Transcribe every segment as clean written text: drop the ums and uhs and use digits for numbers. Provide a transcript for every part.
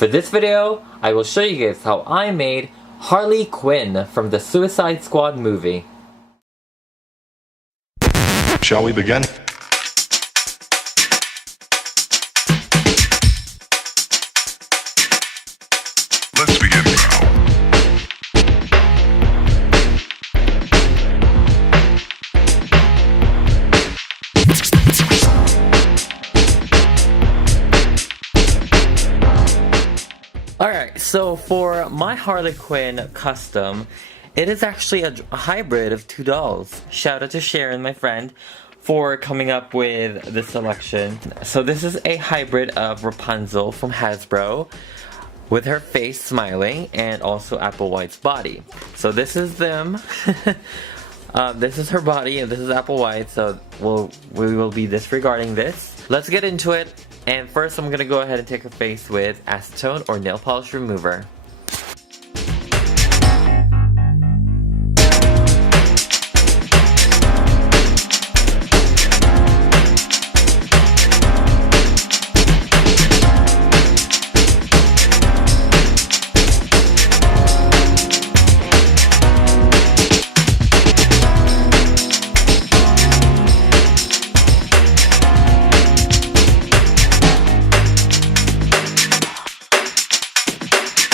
For this video, I will show you guys how I made Harley Quinn from the Suicide Squad movie. Shall we begin? Let's begin now. Alright, so for my Harley Quinn custom, it is actually a hybrid of two dolls. Shout out to Sharon, my friend, for coming up with this selection. So this is a hybrid of Rapunzel from Hasbro, with her face smiling, and also Applewhite's body. So this is them. This is her body, and this is Applewhite, so we will be disregarding this. Let's get into it. And first I'm gonna go ahead and take her face with acetone or nail polish remover.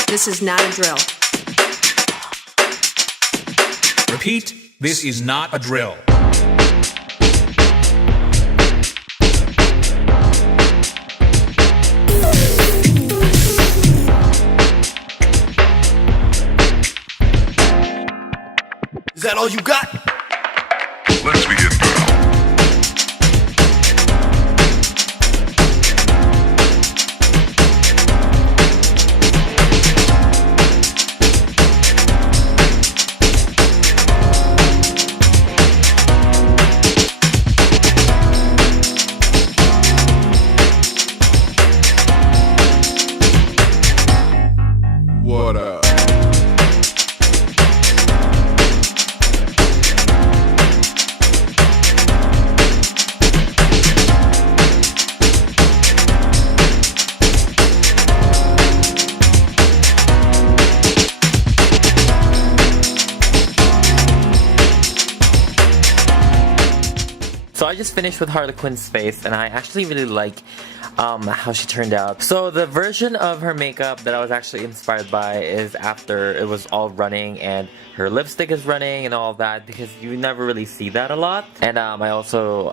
This is not a drill. Repeat, this is not a drill. Is that all you got? Let's begin now. What up? So I just finished with Harley Quinn's face, and I actually really like how she turned out. So the version of her makeup that I was actually inspired by is after it was all running and her lipstick is running and all that, because you never really see that a lot. And I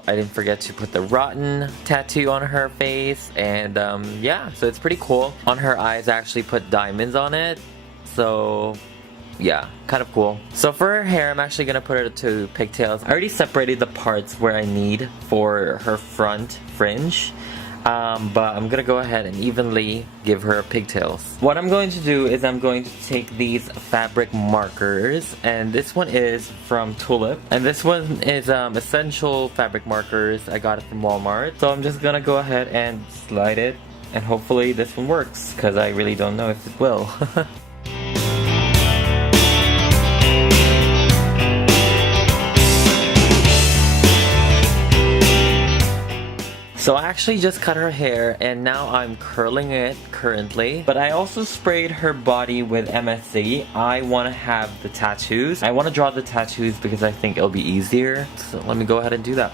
didn't forget to put the rotten tattoo on her face, and yeah, so it's pretty cool. On her eyes I actually put diamonds on it, so yeah, kind of cool. So for her hair, I'm actually gonna put her to pigtails. I already separated the parts where I need for her front fringe, but I'm gonna go ahead and evenly give her pigtails. What I'm going to do is I'm going to take these fabric markers, and this one is from Tulip, and this one is Essential Fabric Markers. I got it from Walmart. So I'm just gonna go ahead and slide it, and hopefully this one works, because I really don't know if it will. So I actually just cut her hair, and now I'm curling it currently. But I also sprayed her body with MSC. I want to have the tattoos. I want to draw the tattoos because I think it'll be easier. So let me go ahead and do that.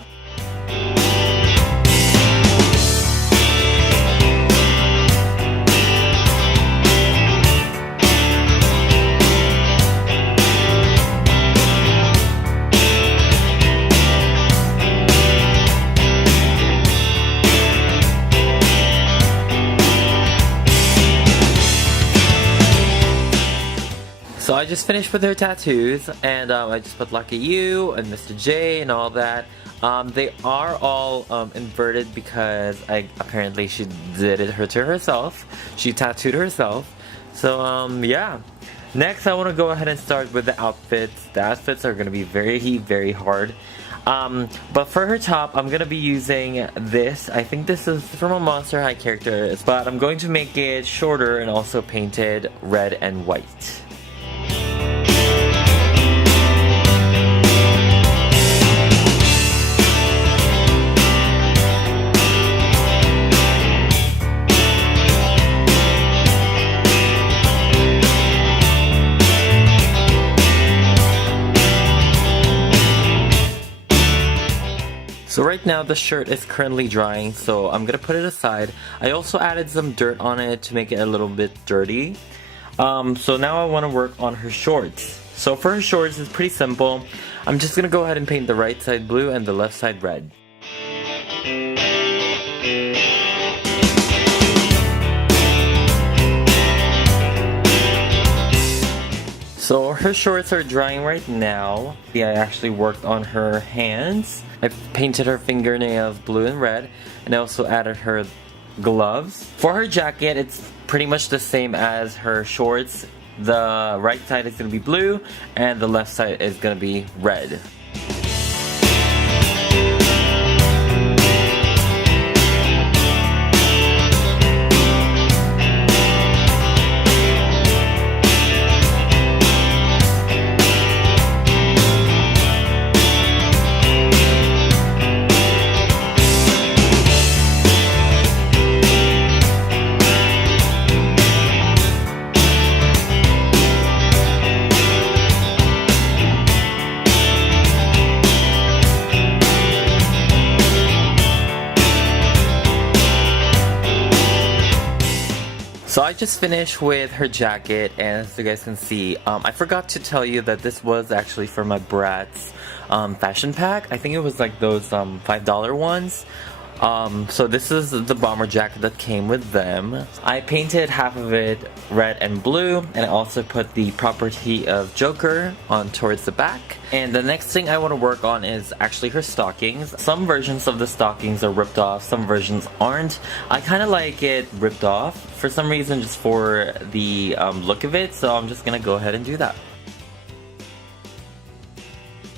So I just finished with her tattoos, and I just put Lucky You and Mr. J and all that. They are all inverted because apparently she did it to herself. She tattooed herself. So yeah. Next I want to go ahead and start with the outfits. The outfits are going to be very hard. But for her top, I'm going to be using this. I think this is from a Monster High character, but I'm going to make it shorter and also painted red and white. now the shirt is currently drying, so I'm gonna put it aside. I also added some dirt on it to make it a little bit dirty. So now I want to work on her shorts. So for her shorts, it's pretty simple. I'm just gonna go ahead and paint the right side blue and the left side red. So her shorts are drying right now. I actually worked on her hands. I painted her fingernails blue and red, and I also added her gloves. For her jacket, it's pretty much the same as her shorts. The right side is going to be blue, and the left side is going to be red. So I just finished with her jacket, and as you guys can see, I forgot to tell you that this was actually for my Bratz fashion pack. I think it was like those $5 ones. So this is the bomber jacket that came with them. I painted half of it red and blue, and I also put the property of Joker on towards the back. And the next thing I want to work on is actually her stockings. Some versions of the stockings are ripped off, some versions aren't. I kind of like it ripped off for some reason, just for the look of it, so I'm just gonna go ahead and do that.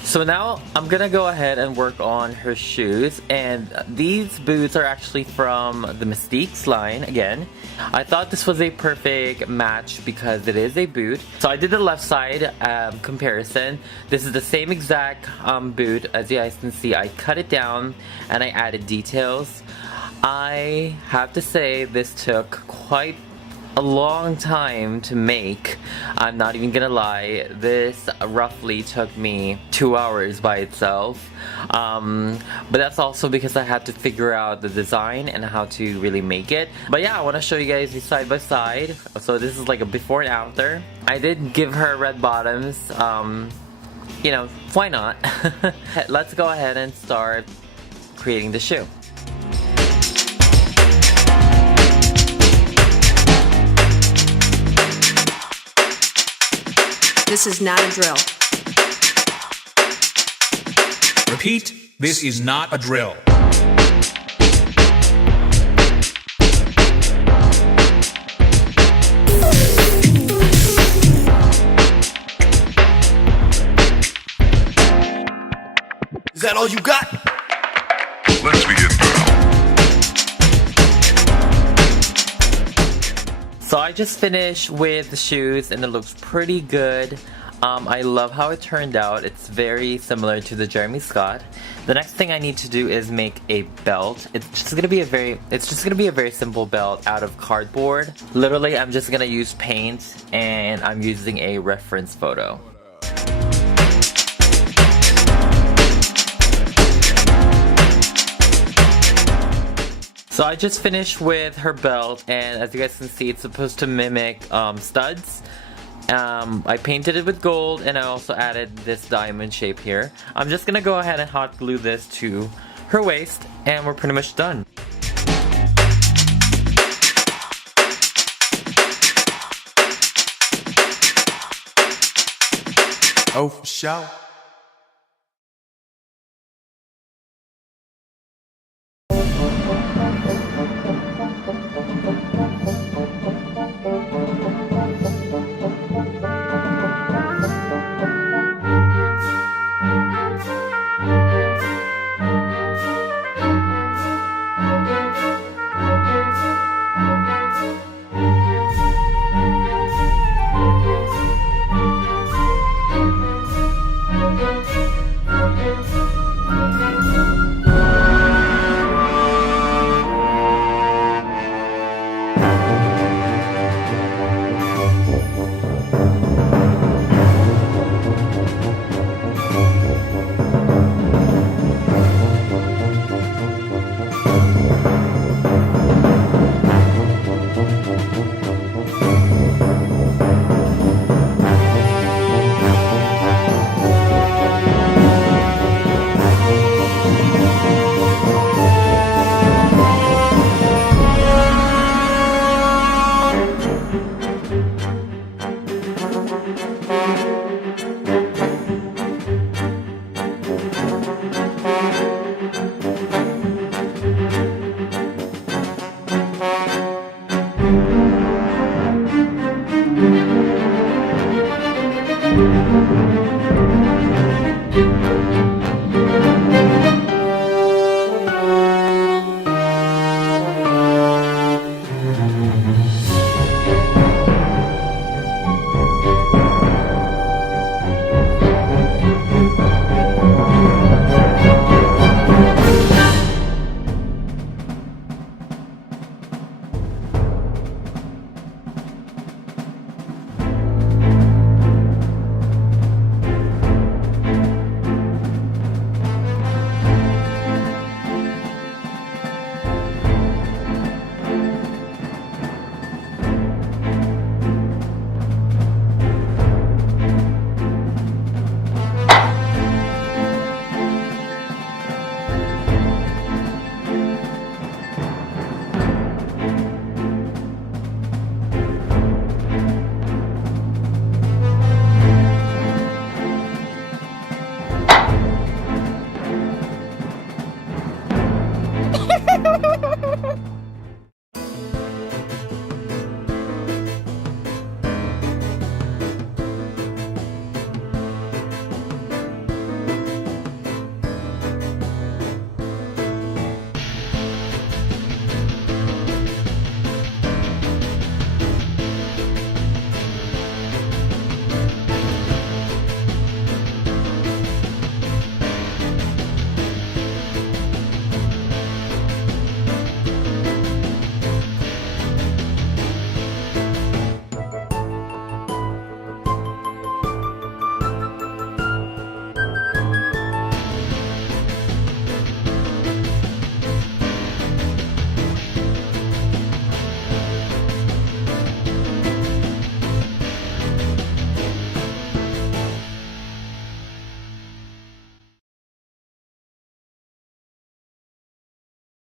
So now I'm gonna go ahead and work on her shoes, and these boots are actually from the Mystique's line again. I thought this was a perfect match because it is a boot. So I did the left side comparison. This is the same exact boot. As you guys can see, I cut it down and I added details. I have to say this took quite a long time to make. I'm not even gonna lie, this roughly took me 2 hours by itself, but that's also because I had to figure out the design and how to really make it. But yeah, I want to show you guys the side by side. So this is like a before and after. I did give her red bottoms, you know, why not? Let's go ahead and start creating the shoe. This is not a drill. Repeat, this is not a drill. Is that all you got? Let's begin now. So I just finished with the shoes and it looks pretty good. I love how it turned out. It's very similar to the Jeremy Scott. The next thing I need to do is make a belt. It's just gonna be a very simple belt out of cardboard. Literally, I'm just gonna use paint and I'm using a reference photo. So I just finished with her belt, and as you guys can see, it's supposed to mimic studs. I painted it with gold, and I also added this diamond shape here. I'm just gonna go ahead and hot glue this to her waist, and we're pretty much done. Oh, for sure.